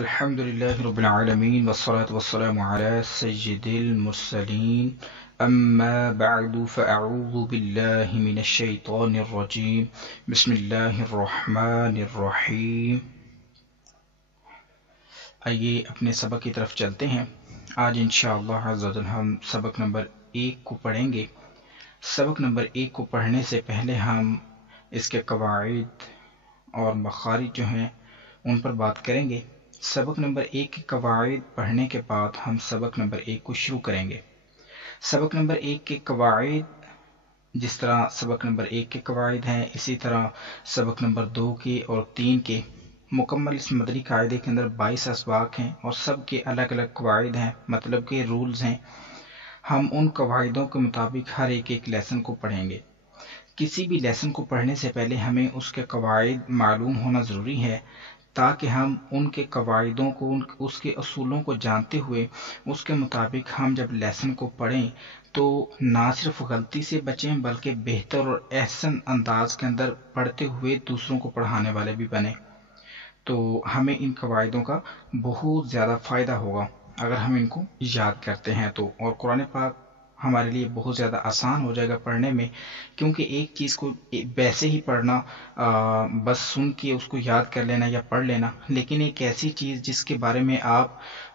الحمد لله رب العالمين والصلاة والسلام على سيد المرسلين أما بعد فأعوذ بالله من الشيطان الرجيم بسم الله الرحمن الرحيم. آئیے اپنے سبق کی طرف چلتے ہیں. آج انشاءاللہ عز و جل ہم سبق نمبر 1 کو پڑھیں گے. سبق نمبر 1 کو پڑھنے سے پہلے ہم اس کے قواعد اور مخارج جو ہیں ان پر بات کریں گے. سبق نمبر 1 کے قواعد پڑھنے کے بعد ہم سبق نمبر 1 کو شروع کریں گے. سبق نمبر 1 کے قواعد جس طرح سبق نمبر 1 کے قواعد ہیں، اسی طرح سبق نمبر 2 کے اور 3 کے مکمل اس مدنی قاعدے کے اندر 22 اسباق ہیں اور سب کے الگ الگ قواعد ہیں، مطلب کہ رولز ہیں. ہم ان قواعدوں کے مطابق ہر ایک لیسن کو پڑھیں گے. کسی بھی لیسن کو پڑھنے سے پہلے ہمیں اس کے قواعد معلوم ہونا ضروری ہے، تاکہ ہم ان کے قواعدوں کو اس کے اصولوں کو جانتے ہوئے اس کے مطابق ہم جب لیسن کو پڑھیں تو نہ صرف غلطی سے بچیں بلکہ بہتر اور احسن انداز کے اندر پڑھتے ہوئے دوسروں کو پڑھانے والے بھی بنیں. تو ہمیں ان قواعدوں کا بہت زیادہ فائدہ ہوگا اگر ہم ان کو یاد کرتے ہیں تو، اور قرآن پاک ہمارے لیے بہت زیادہ آسان ہو جائے گا پڑھنے میں، کیونکہ ایک چیز کو ویسے ہی پڑھنا، بس سن کے اس کو یاد کر لینا یا پڑھ لینا، لیکن ایک ایسی چیز جس کے بارے میں آپ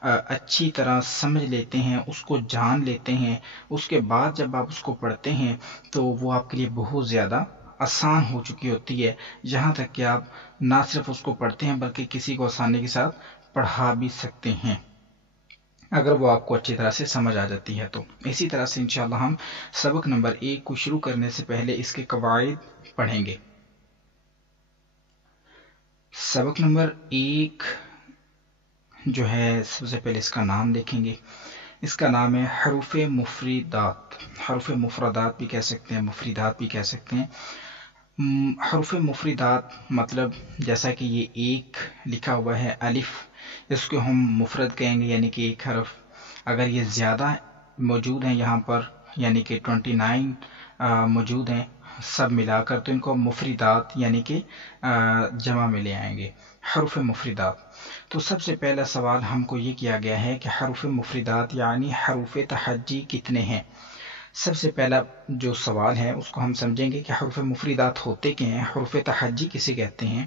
اچھی طرح سمجھ لیتے ہیں، اس کو جان لیتے ہیں، اس کے بعد جب آپ اس کو پڑھتے ہیں تو وہ آپ کے لیے بہت زیادہ آسان ہو چکی ہوتی ہے، یہاں تک کہ آپ نہ صرف اس کو پڑھتے ہیں بلکہ کسی کو آسانی کے ساتھ پڑھا بھی سکتے ہیں اگر وہ آپ کو اچھی طرح سے سمجھ آ جاتی ہے تو. اسی طرح سے انشاءاللہ ہم سبق نمبر 1 کو شروع کرنے سے پہلے اس کے قواعد پڑھیں گے. سبق نمبر 1 جو ہے سب سے پہلے اس کا نام دیکھیں گے. اس کا نام ہے حروف مفردات. حروف مفردات بھی کہہ سکتے ہیں، مفردات بھی کہہ سکتے ہیں. حروف مفردات مطلب جیسا کہ یہ 1 لکھا ہوا ہے الف، اس کو ہم مفرد کہیں گے، یعنی کہ ایک حرف. اگر یہ زیادہ موجود ہیں یہاں پر، یعنی کہ 29 موجود ہیں سب ملا کر، تو ان کو مفردات یعنی کہ جمع میں لے آئیں گے، حروف مفردات. تو سب سے پہلا سوال ہم کو یہ کیا گیا ہے کہ حروف مفردات یعنی حروف تہجی کتنے ہیں. سب سے پہلا جو سوال ہے اس کو ہم سمجھیں گے کہ حروف مفردات ہوتے کیا ہیں، حروف تہجی کسے کہتے ہیں،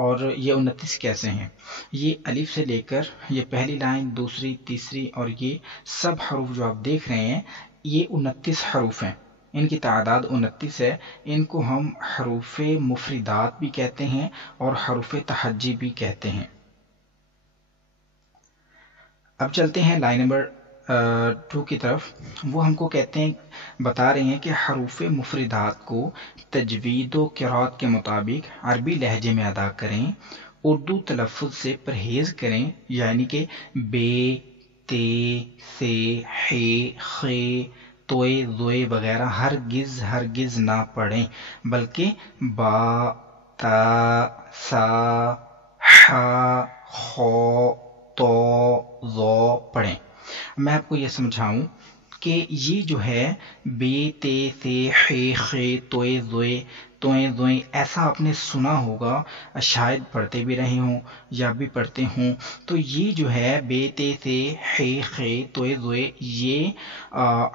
اور یہ 29 کیسے ہیں. یہ الف سے لے کر یہ پہلی لائن، دوسری، تیسری اور یہ سب حروف جو آپ دیکھ رہے ہیں یہ 29 حروف ہیں. ان کی تعداد 29 ہے. ان کو ہم حروف مفردات بھی کہتے ہیں اور حروف تہجی بھی کہتے ہیں. اب چلتے ہیں لائن نمبر 2 کی طرف. وہ ہم کو کہتے ہیں، بتا رہے ہیں کہ حروف مفردات کو تجوید و قرات کے مطابق عربی لہجے میں ادا کریں، اردو تلفظ سے پرہیز کریں، یعنی کہ بے، تے، سے، ہے، خے، توئے، زوئے وغیرہ ہرگز نہ پڑھیں، بلکہ با، تا، سا، حا، خو، تو، زو پڑھیں. میں آپ کو یہ سمجھاؤں کہ یہ جو ہے بے، تے، سے، خے، خے، توئے، زوئے، ایسا آپ نے سنا ہوگا، شاید پڑھتے بھی رہے ہوں یا بھی پڑھتے ہوں. تو یہ جو ہے بے، تے، سے، خے، خے، توئے، زوئے، یہ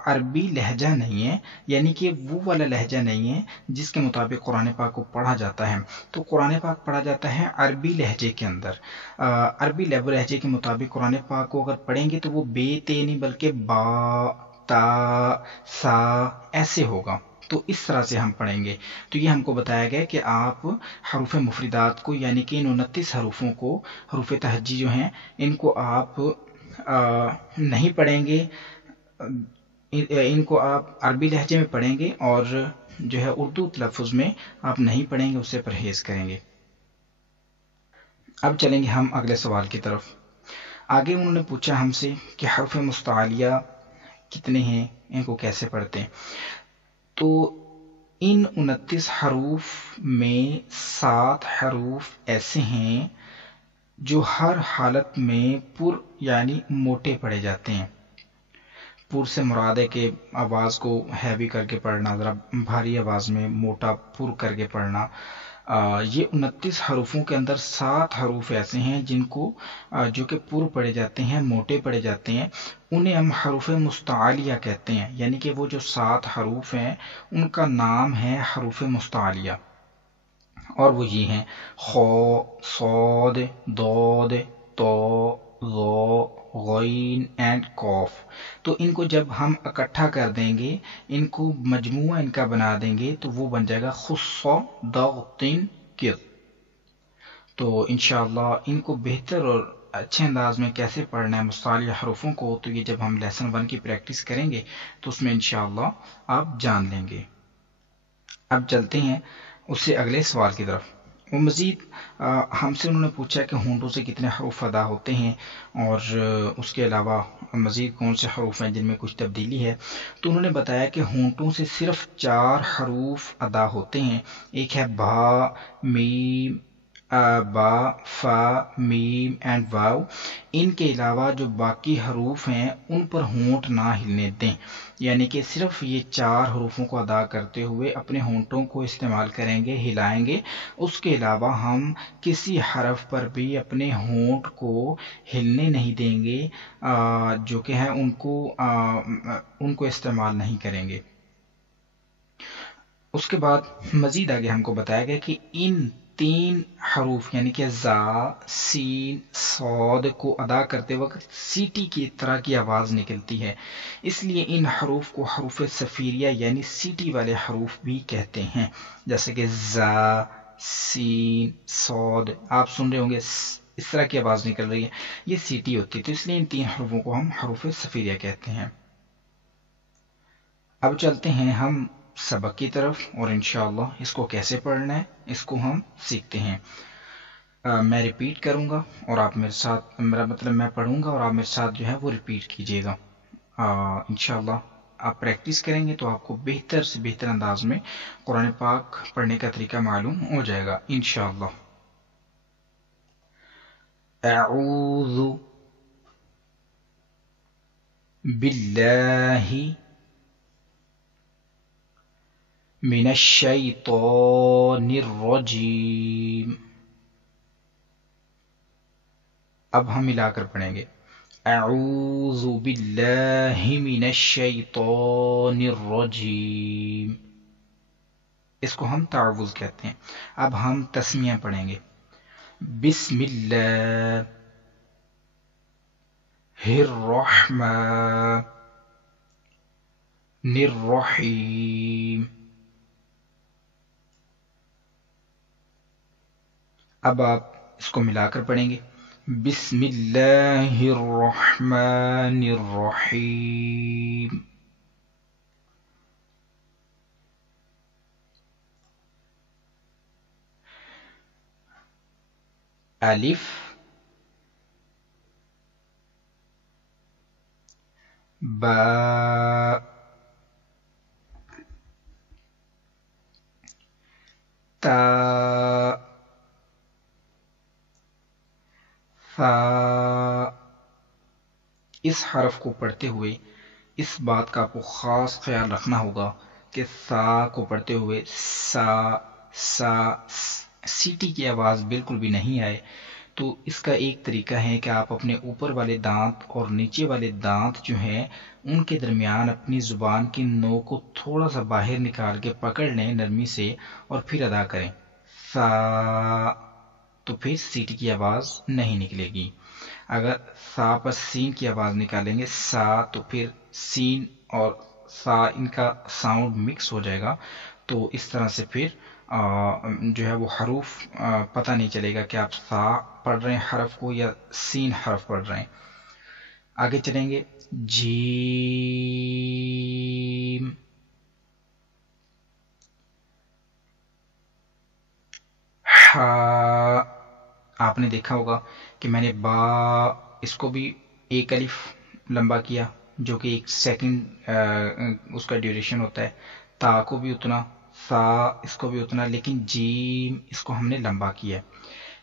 عربی لہجہ نہیں ہے، یعنی کہ وہ والا لہجہ نہیں ہے جس کے مطابق قرآن پاک کو پڑھا جاتا ہے. تو قرآن پاک پڑھا جاتا ہے عربی لہجے کے اندر. عربی لہجے کے مطابق قرآن پاک کو اگر پڑھیں گے تو وہ بے، تے نہیں بلکہ با، تا، سا ایسے ہوگا. تو اس طرح سے ہم پڑھیں گے. تو یہ ہم کو بتایا گیا کہ آپ حروف مفردات کو، یعنی کہ ان 29 حروفوں کو، حروف تہجی جو ہیں ان کو آپ نہیں پڑھیں گے، ان کو آپ عربی لہجے میں پڑھیں گے، اور جو ہے اردو تلفظ میں آپ نہیں پڑھیں گے، اس سے پرہیز کریں گے. اب چلیں گے ہم اگلے سوال کی طرف. آگے انہوں نے پوچھا ہم سے کہ حروف مستعلیہ کتنے ہیں، ان کو کیسے پڑھتے ہیں. تو ان 29 حروف میں 7 حروف ایسے ہیں جو ہر حالت میں پر یعنی موٹے پڑھے جاتے ہیں. پر سے مراد ہے کہ آواز کو ہیوی کر کے پڑھنا، ذرا بھاری آواز میں موٹا پر کر کے پڑھنا. یہ 29 حروفوں کے اندر 7 حروف ایسے ہیں جن کو جو کہ پر پڑے جاتے ہیں، موٹے پڑے جاتے ہیں، انہیں ہم حروف مستعلیہ کہتے ہیں. یعنی کہ وہ جو 7 حروف ہیں ان کا نام ہے حروف مستعلیہ، اور وہ یہ ہیں: خو، صاد، ضاد، طا، ظا، غین اینڈ قاف. تو ان کو جب ہم اکٹھا کر دیں گے، ان کو مجموعہ ان کا بنا دیں گے تو وہ بن جائے گا خص ضغط کر. تو انشاءاللہ ان کو بہتر اور اچھے انداز میں کیسے پڑھنا ہے مستعلیہ حروفوں کو، تو یہ جب ہم لیسن 1 کی پریکٹس کریں گے تو اس میں انشاءاللہ آپ جان لیں گے. اب چلتے ہیں اس سے اگلے سوال کی طرف. وہ مزید ہم سے انہوں نے پوچھا کہ ہونٹوں سے کتنے حروف ادا ہوتے ہیں، اور اس کے علاوہ مزید کون سے حروف ہیں جن میں کچھ تبدیلی ہے. تو انہوں نے بتایا کہ ہونٹوں سے صرف 4 حروف ادا ہوتے ہیں. ایک ہے با، میم، با، فا، میم اینڈ واو. ان کے علاوہ جو باقی حروف ہیں ان پر ہونٹ نہ ہلنے دیں، یعنی کہ صرف یہ 4 حروفوں کو ادا کرتے ہوئے اپنے ہونٹوں کو استعمال کریں گے، ہلائیں گے. اس کے علاوہ ہم کسی حرف پر بھی اپنے ہونٹ کو ہلنے نہیں دیں گے، جو کہ ہیں ان کو استعمال نہیں کریں گے. اس کے بعد مزید آگے ہم کو بتایا گیا کہ ان 3 حروف یعنی کہ زا، سین، صاد کو ادا کرتے وقت سیٹی کی طرح کی آواز نکلتی ہے، اس لیے ان حروف کو حروف صفیریہ یعنی سیٹی والے حروف بھی کہتے ہیں. جیسے کہ زا، سین، صاد، آپ سن رہے ہوں گے اس طرح کی آواز نکل رہی ہے، یہ سیٹی ہوتی ہے. تو اس لیے ان 3 حروفوں کو ہم حروف صفیریہ کہتے ہیں. اب چلتے ہیں ہم سبق کی طرف، اور انشاءاللہ اس کو کیسے پڑھنا ہے اس کو ہم سیکھتے ہیں. میں ریپیٹ کروں گا اور آپ میرے ساتھ، میرا مطلب میں پڑھوں گا اور آپ میرے ساتھ جو ہے وہ ریپیٹ کیجیے گا. انشاءاللہ آپ پریکٹس کریں گے تو آپ کو بہتر سے بہتر انداز میں قرآن پاک پڑھنے کا طریقہ معلوم ہو جائے گا انشاءاللہ. اعوذ باللہ من الشیطان الرجیم. اب ہم ملا کر پڑھیں گے. اعوذ باللہ من الشیطان الرجیم. اس کو ہم تعوذ کہتے ہیں. اب ہم تسمیہ پڑھیں گے. بسم اللہ الرحمن الرحیم. اب آپ اس کو ملا کر پڑھیں گے. بسم اللہ الرحمن الرحیم. الف، با، تا، ثا. اس حرف کو پڑھتے ہوئے اس بات کا آپ کو خاص خیال رکھنا ہوگا کہ ثا کو پڑھتے ہوئے سا سیٹی کی آواز بالکل بھی نہیں آئے. تو اس کا ایک طریقہ ہے کہ آپ اپنے اوپر والے دانت اور نیچے والے دانت جو ہیں ان کے درمیان اپنی زبان کی نوک کو تھوڑا سا باہر نکال کے پکڑ لیں نرمی سے اور پھر ادا کریں. سا، تو پھر سیٹی کی آواز نہیں نکلے گی. اگر سا پر سین کی آواز نکالیں گے سا، تو پھر سین اور سا ان کا ساؤنڈ مکس ہو جائے گا. تو اس طرح سے پھر جو ہے وہ حروف پتہ نہیں چلے گا کہ آپ سا پڑھ رہے ہیں حرف کو یا سین حرف پڑھ رہے ہیں. آگے چلیں گے. جیم، ہا. آپ نے دیکھا ہوگا کہ میں نے با اس کو بھی ایک الف لمبا کیا جو کہ 1 سیکنڈ اس کا ڈیوریشن ہوتا ہے. تا کو بھی اتنا، سا اس کو بھی اتنا، لیکن جیم اس کو ہم نے لمبا کیا.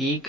1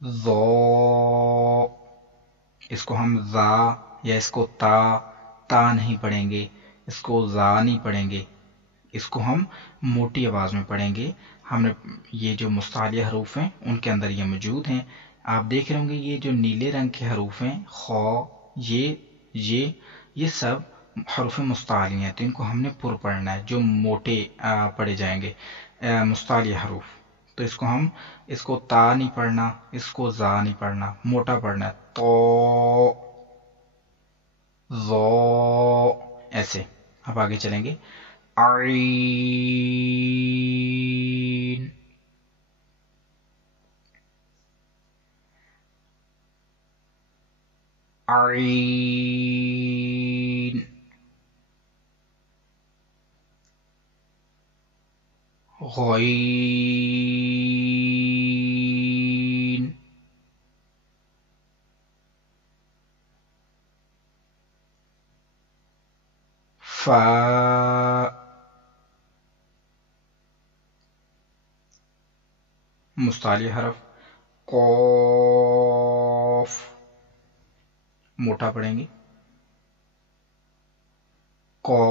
ذو، اس کو ہم ذا یا اس کو تا نہیں پڑھیں گے، اس کو ذا نہیں پڑھیں گے، اس کو ہم موٹی آواز میں پڑھیں گے۔ ہم نے یہ جو مستعلیہ حروف ہیں ان کے اندر یہ موجود ہیں، آپ دیکھ رہے ہوں گے یہ جو نیلے رنگ کے حروف ہیں خا، یہ سب حروف مستعلیہ ہیں، تو ان کو ہم نے پر پڑھنا ہے، جو موٹے پڑھے جائیں گے مستعلیہ حروف۔ تو اس کو تا نہیں پڑھنا، اس کو زا نہیں پڑھنا، موٹا پڑھنا ہے، تو زو، ایسے۔ اب آگے چلیں گے، عین، عین، غین، فا، مستعلی حرف، قوف، موٹا پڑھیں گے، قوف،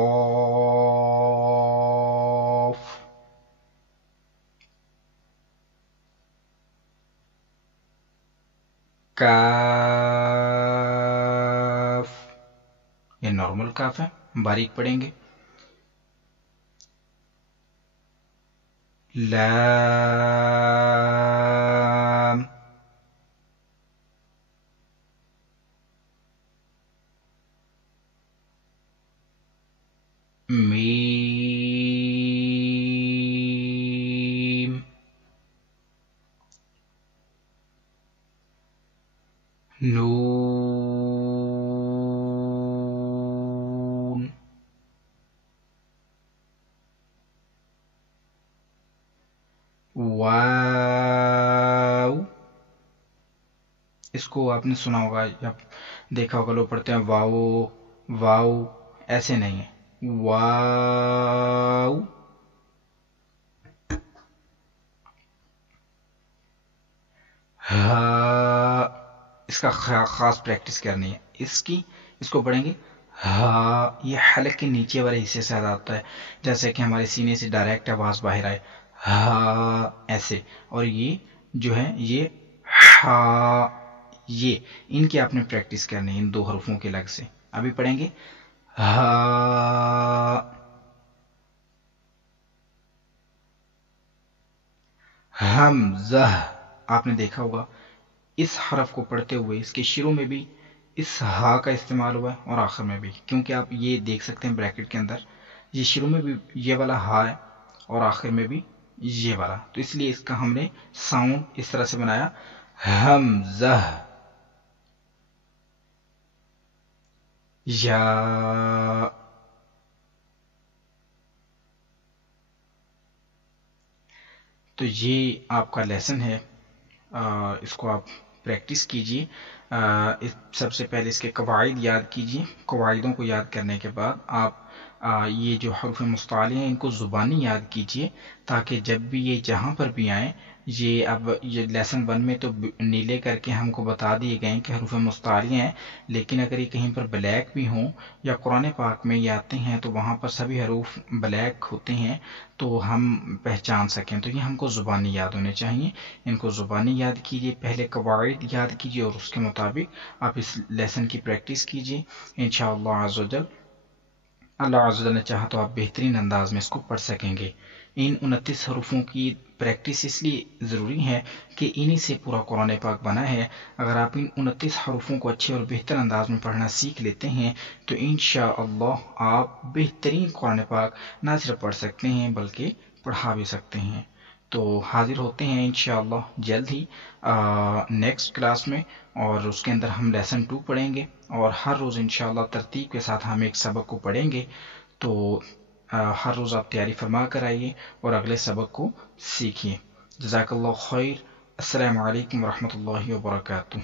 کاف، یہ نارمل کاف ہے، باریک پڑھیں گے، لام، میم، نون، واو، اس کو آپ نے سنا ہوگا یا دیکھا ہوگا، لوگ پڑھتے ہیں واو واو، ایسے نہیں ہے، واو، ہا، اس کا خاص پریکٹس کرنی ہے، اس کو پڑھیں گے ہا، یہ حلق کے نیچے والے حصے سے ادا ہوتا ہے، جیسے کہ ہمارے سینے سے ڈائریکٹ آواز باہر آئے، ہا، ایسے، اور یہ جو ہے یہ ہا، یہ ان کی آپ نے پریکٹس کرنی ہے، ان دو حروفوں کے لگ سے۔ ابھی پڑھیں گے ہا، حمزہ، آپ نے دیکھا ہوگا اس حرف کو پڑھتے ہوئے اس کے شروع میں بھی اس ہا کا استعمال ہوا ہے اور آخر میں بھی، کیونکہ آپ یہ دیکھ سکتے ہیں بریکٹ کے اندر یہ شروع میں بھی یہ والا ہا ہے اور آخر میں بھی یہ والا، تو اس لیے اس کا ہم نے ساؤنڈ اس طرح سے بنایا، حمزہ، یا۔ تو یہ آپ کا لیسن ہے، اس کو آپ پریکٹس کیجئے۔ سب سے پہلے اس کے قواعد یاد کیجئے، قواعدوں کو یاد کرنے کے بعد آپ یہ جو حروف مستعلیہ ہیں ان کو زبانی یاد کیجئے، تاکہ جب بھی یہ جہاں پر بھی آئیں، یہ لیسن 1 میں تو نیلے کر کے ہم کو بتا دیے گئے ہیں کہ حروف مستعلیہ ہیں، لیکن اگر یہ کہیں پر بلیک بھی ہوں یا قرآن پاک میں یہ آتے ہیں تو وہاں پر سبھی حروف بلیک ہوتے ہیں تو ہم پہچان سکیں، تو یہ ہم کو زبانی یاد ہونے چاہیے، ان کو زبانی یاد کیجئے، پہلے قواعد یاد کیجئے اور اس کے مطابق آپ اس لیسن کی پریکٹس کیجئے، انشاءاللہ عز و جل اللہ عز و جل نے چاہا تو آپ بہترین انداز میں اس کو پڑھ سکیں گے۔ ان 29 حروفوں کی پریکٹس اس لیے ضروری ہے کہ انہی سے پورا قرآن پاک بنا ہے، اگر آپ ان 29 حروفوں کو اچھے اور بہتر انداز میں پڑھنا سیکھ لیتے ہیں تو انشاءاللہ آپ بہترین قرآن پاک نہ صرف پڑھ سکتے ہیں بلکہ پڑھا بھی سکتے ہیں۔ تو حاضر ہوتے ہیں انشاءاللہ جلد ہی نیکسٹ کلاس میں، اور اس کے اندر ہم لیسن 2 پڑھیں گے، اور ہر روز انشاءاللہ ترتیب کے ساتھ ہم ایک سبق کو پڑھیں گے، تو ہر روز آپ تیاری فرما کر آئیے اور اگلے سبق کو سیکھیے۔ جزاک اللہ خیر، السلام علیکم ورحمۃ اللہ وبرکاتہ۔